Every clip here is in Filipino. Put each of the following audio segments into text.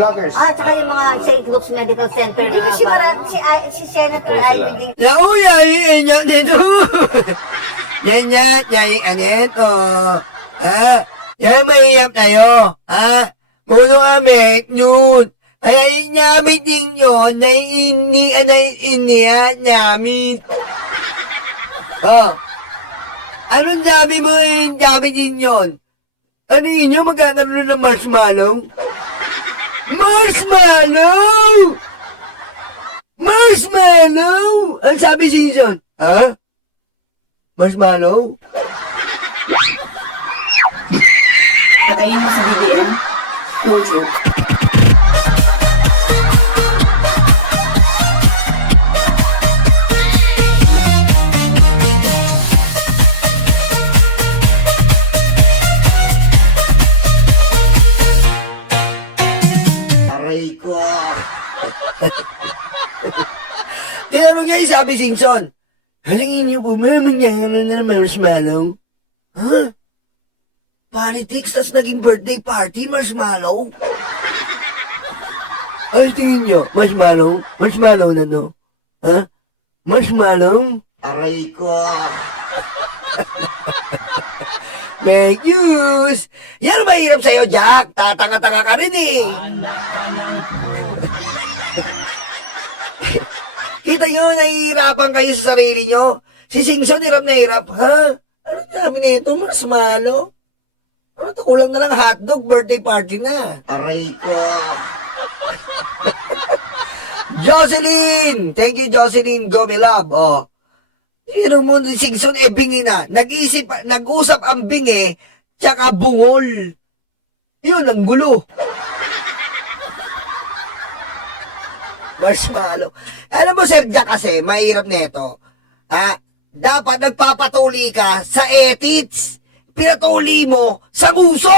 vloggers. Tsaka yung mga St. Luke's Medical Center Hindi na kasi marami si Senator Oo, sila. Ivy din. Nauyay, inyo dito. Yan, aneto. Yan, mahiyap tayo. Puno kami, yun. Kaya inamit din yun, na iniya namin. Anong sabi mo gamit din yun? Ano yun yung magkakaroon ng marshmallow? Marshmallow! Marshmallow! Ang sabi Season? Marshmallow? Patayin mo sa BBM. No joke. Aray ko. Tinanong niya yung sabi Simpson. Halingin niyo po, mangyayari na ng marshmallow? Politics, tas naging birthday party, marshmallow? Ay, tingin niyo, marshmallow? Marshmallow na no? Marshmallow? Aray ko. Make use! Yan ang mahirap sa'yo, Jack. Tatanga-tanga ka rin eh. Kita nyo, nahihirapan kayo sa sarili nyo. Si Singson, hirap na hirap. Ano sabi na ito, marshmallow? Ano ito, kulang na lang hotdog, birthday party na. Aray ko. Jocelyn! Thank you, Jocelyn. Go, me love. Pero mo ni Singson, bingi na. Nag-usap ang bingi, tsaka bungol. Yun, ang gulo. Marshmallow. Alam mo, Sir Jack, kasi, mahirap nito. Dapat nagpapatuli ka sa ethics. Pinatuli mo sa gusto.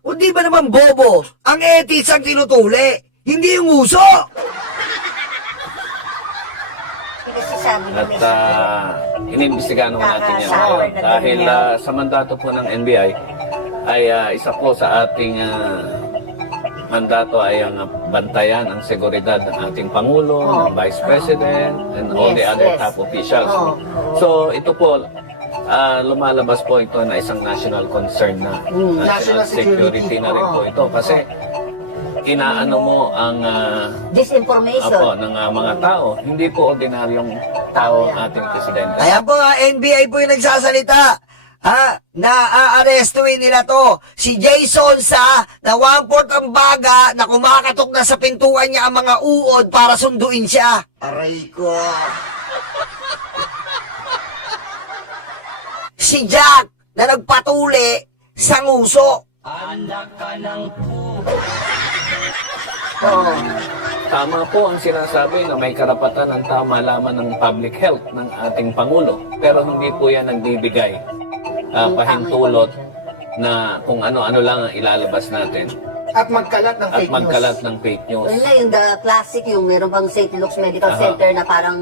O di ba naman bobo? Ang ethics ang tinutuli, hindi yung uso. Kasi sabi ni At Mr. inimbestigahan naman natin yan ngayon. Dahil sa mandato po ng NBI ay isa po sa ating mandato ay ang bantayan ang seguridad ng ating Pangulo, ng Vice President, and all the other top officials. So ito po, lumalabas po ito na isang national concern na. National security na rin po ito. Kasi inaano mo ang Disinformation. ng mga tao. Hindi po ordinaryong tao ang ating presidente. Ayan po NBI po yung nagsasalita. Naaarestuin nila to. Si Jason sa na 1/4 ang baga na kumakatok na sa pintuan niya ang mga uod para sunduin siya. Aray ko. Si Jack na nagpatuli sa nguso. Anak ka ng Tama po ang sinasabi na may karapatan ng tao malaman ng public health ng ating Pangulo. Pero hindi po yan nagbibigay pahintulot na kung ano-ano lang ang ilalabas natin At magkalat ng at fake magkalat news. ng fake news. Yun na yung the classic, yung meron bang St. Luke's Medical Center na parang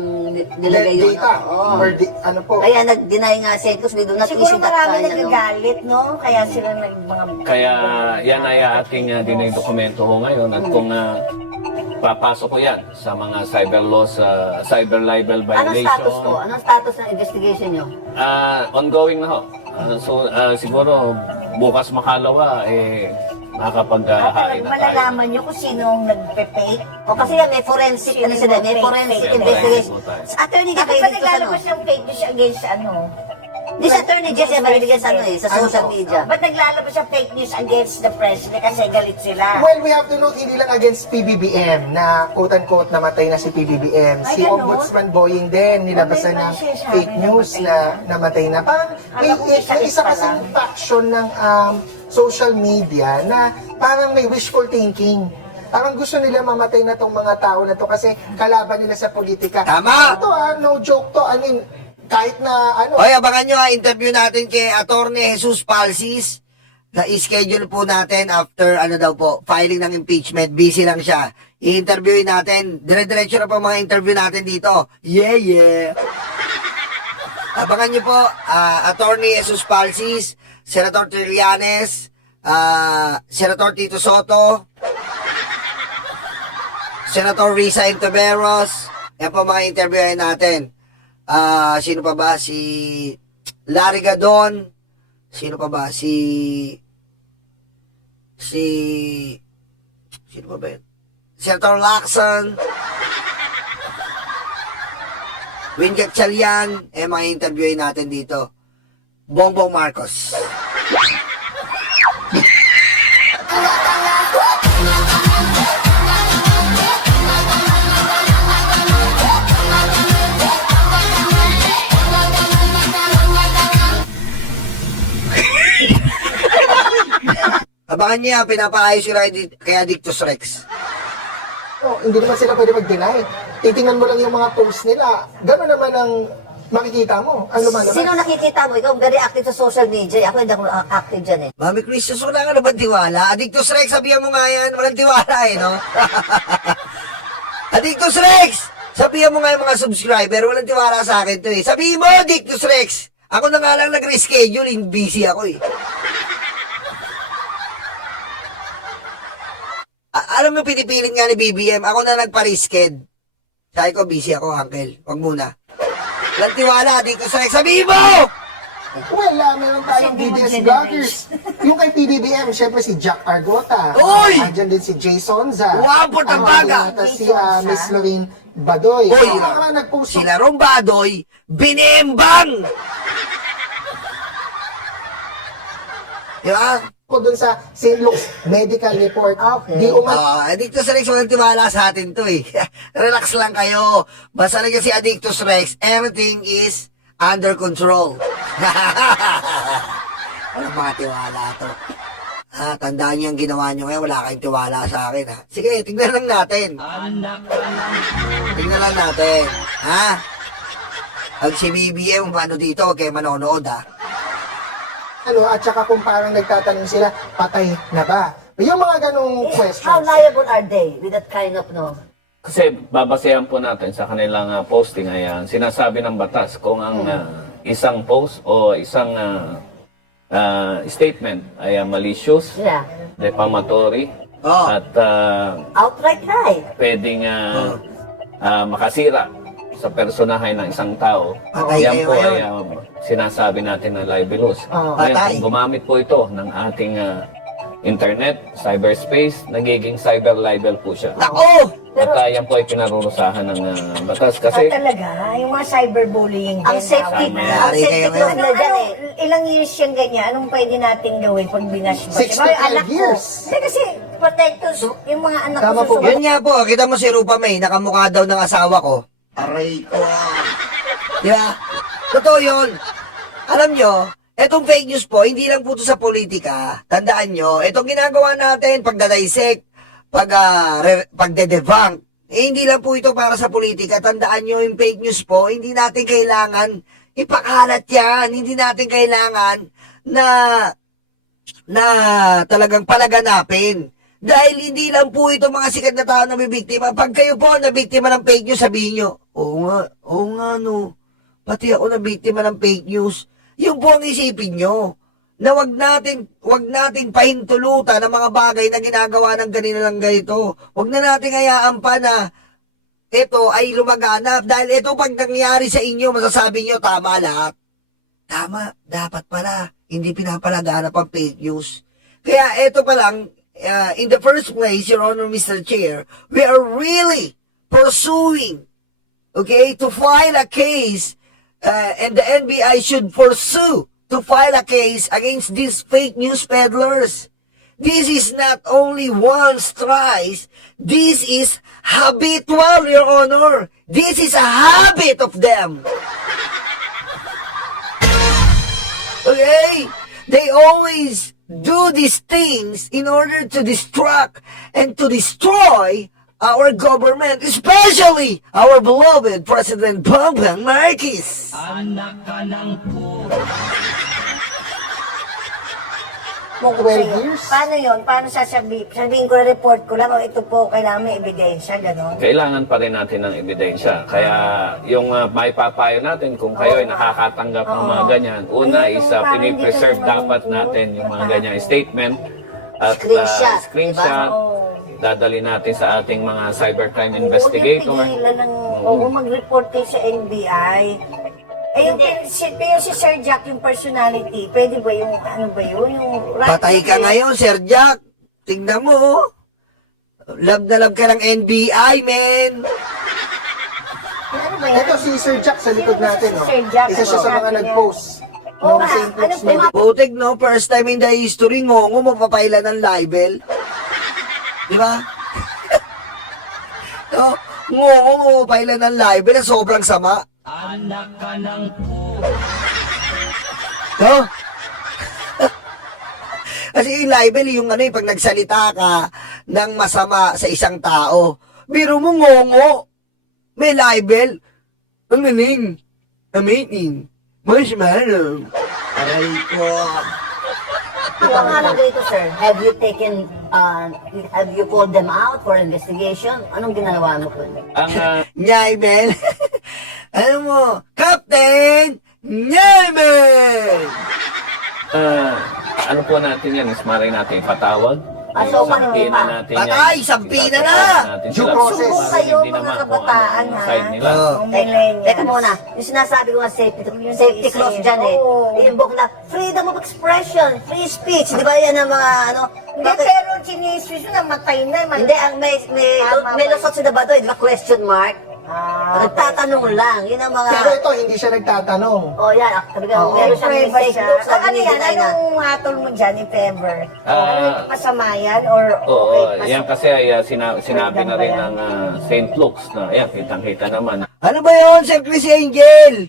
nilagay yun. Data. Oo. Or ano po. Kaya nag-deny nga St. Luke's, we do not Siguro issue that marami kind, nagagalit, no? Kaya sila mga... Kaya yan ay ating dinidokumento ho ngayon at kung papasok ko yan sa mga cyber laws, cyber libel Anong violation. status ko? Anong status ng investigation nyo? Ongoing na ho. Siguro bukas makalawa makakapag-hain na tayo. malalaman nyo kung sinong nagpe-fake. O kasi yan, may forensic, ano sila, may forensic investigation. Sa attorney ka Dapat kayo pa dito sa ano? naglalabas yung fake news against Di sa attorney Jess, mahilig yan sa ano sa social media. Ba't naglalabas yung fake news against the president kasi galit sila? Well, we have to note, hindi lang against PBBM na quote-unquote namatay na si PBBM. Ay, Si ganun? Ombudsman Boying din, nilabasan ng May siya fake sabi na news namatay na namatay na. Parang may, Alam ko may may sakit isa pa kasing lang. faction ng social media na parang may wishful thinking. Parang gusto nila mamatay na tong mga tao na to kasi kalaban nila sa politika. Tama! Ito no joke to. I mean, kahit na ano, Hoy, abangan nyo interview natin kay Attorney Jesus Palsis. Na-schedule po natin after, filing ng impeachment. Busy lang siya. I-interviewin natin. Dire-diretso na po mga interview natin dito. Yeah. Abangan niyo po, Attorney Jesus Palsis, Senator Trillanes, Senator Tito Soto, Senator Risa Intiveros. Yan po mga interviewin natin. Sino pa ba? Si Larry Gadon. Sino pa ba? Sino pa ba yun? Senator Lacson. Win Gatchalian. Mga interviewin natin dito. Bongbong Marcos. Abangan niya, pinapaayos sila kay Addictus Rex. Oh, hindi naman sila pwede mag-deny. Titingnan mo lang yung mga posts nila. Gano'n naman ang makikita mo. Ang lumalabas. Sino nakikita mo? Ikaw very active sa social media. Ako hindi ako active dyan eh. Mami Christus, wala ka na ba tiwala? Addictus Rex, sabihan mo nga yan. Walang tiwala no? Addictus Rex! Sabihan mo nga yung mga subscriber, walang tiwala sa akin to eh. Sabihin mo, Addictus Rex! Ako na nga lang nag-reschedule, busy ako eh. Alam mo, pinipilit nga ni BBM, ako na nagpa-risked. Sabi ko, busy ako, uncle. Huwag muna. Walang tiwala, Addictus Rex. Sabihin mo! Well, meron tayong BBS vloggers. Yung kay PBBM, syempre si Jack Argota. Uy! Andyan din si Jay Sonza. Wapo, tabaga! Si Miss Lorraine Badoy. Uy! Mga naman nag-post. Sila Rombadoy, binembang! Diba? Ko dun sa St. Luke's Medical Report. Okay. Di umat Addictus Rex, walang tiwala sa atin to eh. Relax lang kayo. Basta lang si Addictus Rex, everything is under control. Walang mga tiwala to. Tandaan niyo ang ginawa niyo ngayon, wala kayong tiwala sa akin ha. Sige, tignan lang natin. Tignan lang natin. Ha? Pag si BBM, paano dito, huwag kayo manonood ha. at saka kung parang nagtatanong sila, patay na ba? Yung mga ganong How questions. liable are they with that kind of Kasi babasehan po natin sa kanilang posting ay sinasabi ng batas kung ang isang post o isang statement ay malicious, Yeah. defamatory, Oh. at Outright lie. pwedeng makasira sa personahe ng isang tao. Patay Yan kayo po ngayon. ay sinasabi natin na libelous. Ngayon, Patay. kung gumamit po ito ng ating internet, cyberspace, nagiging cyber libel po siya. Nako! At yan po ay pinarurusahan ng batas kasi Talaga, yung mga cyberbullying Ang din, safety, tama na. ang Nangyari safety kayo clause ngayon. na dyan eh. Ilang years yung ganyan, anong pwede natin gawin pag binash ba? 6 to 12 years. Hindi kasi, protectors, yung mga anak Tama ko po. susunod. Yun nga po, kita mo si Rupa May, nakamukha daw ng asawa ko. Aray ko. Di ba? Totoo yun. Alam nyo, etong fake news po, hindi lang po ito sa politika. Tandaan nyo, etong ginagawa natin, pagdadisect, pagdedebunk, hindi lang po ito para sa politika. Tandaan nyo, yung fake news po, hindi natin kailangan ipakalat yan. Hindi natin kailangan na talagang palaganapin. Dahil hindi lang po ito mga sikat na tao na bibiktima. Pag kayo po nabiktima ng fake news, sabihin nyo, oo nga no, pati ako nabiktima ng fake news. Yung po ang isipin nyo, na wag natin pahintulutan ng mga bagay na ginagawa ng ganito lang ganito. Wag na natin hayaan pa na ito ay lumaganap. Dahil ito pag nangyari sa inyo, masasabi nyo, tama lahat. Tama, dapat pala, hindi pinapalaganap ang fake news. Kaya ito pa lang, in the first place, Your Honor, Mr. Chair, we are really pursuing, okay, to file a case, and the NBI should pursue to file a case against these fake news peddlers. This is not only once, twice, this is habitual, Your Honor. This is a habit of them. Okay? They always do these things in order to distract and to destroy our government, especially our beloved President Bongbong Marcos. mo ko 12 sa'yo. years? Paano yun? Paano sabihin ko na report ko lang, o ito po, kailangan may ebidensya, gano'n. Kailangan pa rin natin ng ebidensya. Kaya yung may papayo natin kung kayo ay nakakatanggap ng mga ganyan, una Ayun, is parang pinipreserve hindi ka dapat naman natin yung mga ganyang statement at Screenshot, screenshot. Dadali natin sa ating mga cybercrime investigator. Huwag yung pigilan ng, oo, mag-report kayo sa NBI. Eh, yung si Sir Jack, yung personality, pwede ba yung, ano ba yun? Yung Patay ka ngayon, Sir Jack. Tingnan mo, oh. Love na love ka ng NBI, men. Ano ba yan? Ito si Sir Jack sa likod natin, Si no? Sir Jack, Isa siya sa mga sabi niya. nag-post Oo ng nga, St. Luke's ano po Medical. Putik, no? First time in the history, ngongo, mapapailan ng libel. Di ba? No? Ngongo, mapapailan ng libel na sobrang sama. Anak ka ng No? Kasi yung libel, yung ano, pag nagsalita ka ng masama sa isang tao, biro mo ngongo. May libel. Ang galing. Amazing. Marshmallow. Aray ko. Ang halaga ito, sir, have you called them out for investigation? Anong ginagawa mo po? Ang Nyaimel. Ano mo? Captain Nyaimel! ano po natin yan is maray natin patawag. So, Sabihin pa? na natin yan. Patay, sabi na na! Natin Due sila. process. Para Kayo, hindi mga naman kung kabataan, ano ang ha? side nila. Oo. Ang millennials. Teka muna, yung sinasabi ko nga safety clause dyan eh. Oo. Iimbok na freedom of expression, free speech, di ba yan ang mga ano? Hindi, Bakit? pero chiniswis yun, namatay na. Hindi, ang may lusot sa debato, di ba question mark? Nagtatanong lang, yun ang mga... Pero ito, hindi siya nagtatanong. Oh, yan, sabi ka, Oo. meron siyang Prueba safe siya. look, sabi Ano niya, yan? deny na. Anong hatol mo dyan, if ever? Ah. Masama yan? Or Oo, okay, yan kasi ay sinabi na rin ng St. Luke's na, ayan, kitang-kita naman. Ano ba yun, Sir Chris Angel?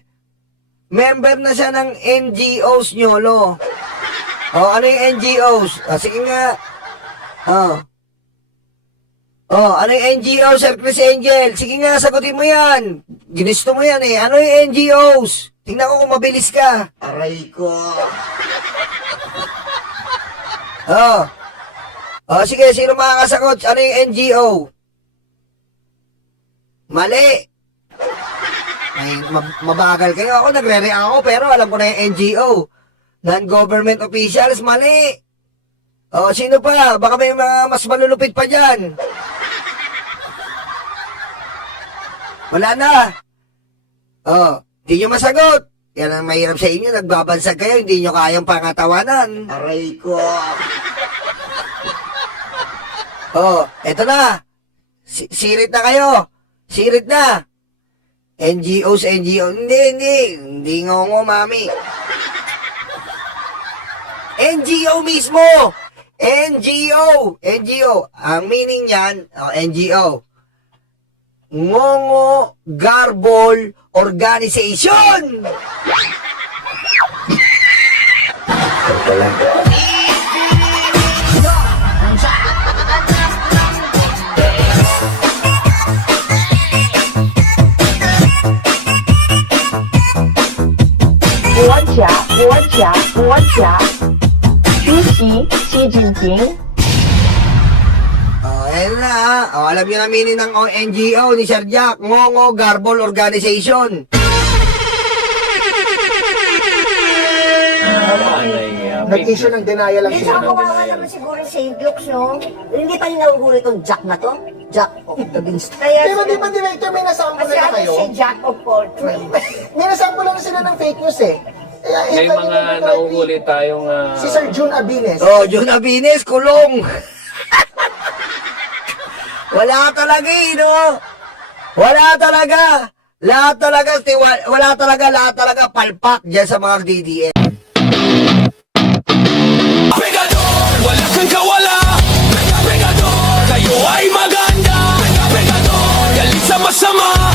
Member na siya ng NGOs nyo, no? Oh, ano yung NGOs? Sige nga. Ano yung NGO, Sir Chris Angel? Sige nga, sagutin mo yan. Ginusto mo yan eh. Ano yung NGOs? Tingnan ko kung mabilis ka. Aray ko. Sige, sino makakasagot? Ano yung NGO? Mali. Ay, mabagal kayo. Ako, nagre-react ako, pero alam ko na yung NGO. Non-government officials, mali. Sino pa? Baka may mga mas malulupit pa dyan. Wala na. Hindi nyo masagot. Yan ang mahirap sa inyo. Nagbabansag kayo, hindi nyo kayang pangatawanan. Aray ko. Eto na. Sirit na kayo. Sirit na. NGOs. Hindi ngongo, mami. NGO mismo. NGO. Ang meaning yan, NGO. Ngongo Garbol Organization. Ayan na. Alam niyo na meaning ng NGO ni Sir Jack. Ngongo Garbol Organization. Nag-issue ng denial lang Hindi, siya. saka kawawa naman siguro yung St. Luke's, no? Hindi pa yung nahuhuli itong Jack na to? Jack of the Beanstalk. Kaya, Pero di ba, Director, may nasample na masyado kayo? si Jack of all trades. May nasample na sila ng fake news eh. Kaya, May if I mga remember nahuhuli correctly, tayong Si Sir June Abines. Jun Abines, kulong. Wala talaga no? Wala talaga. Lahat talaga palpak dyan sa mga DDS. Pegador, wala kang kawala. Pegador, kayo ay maganda. Pegador, galit sa masama.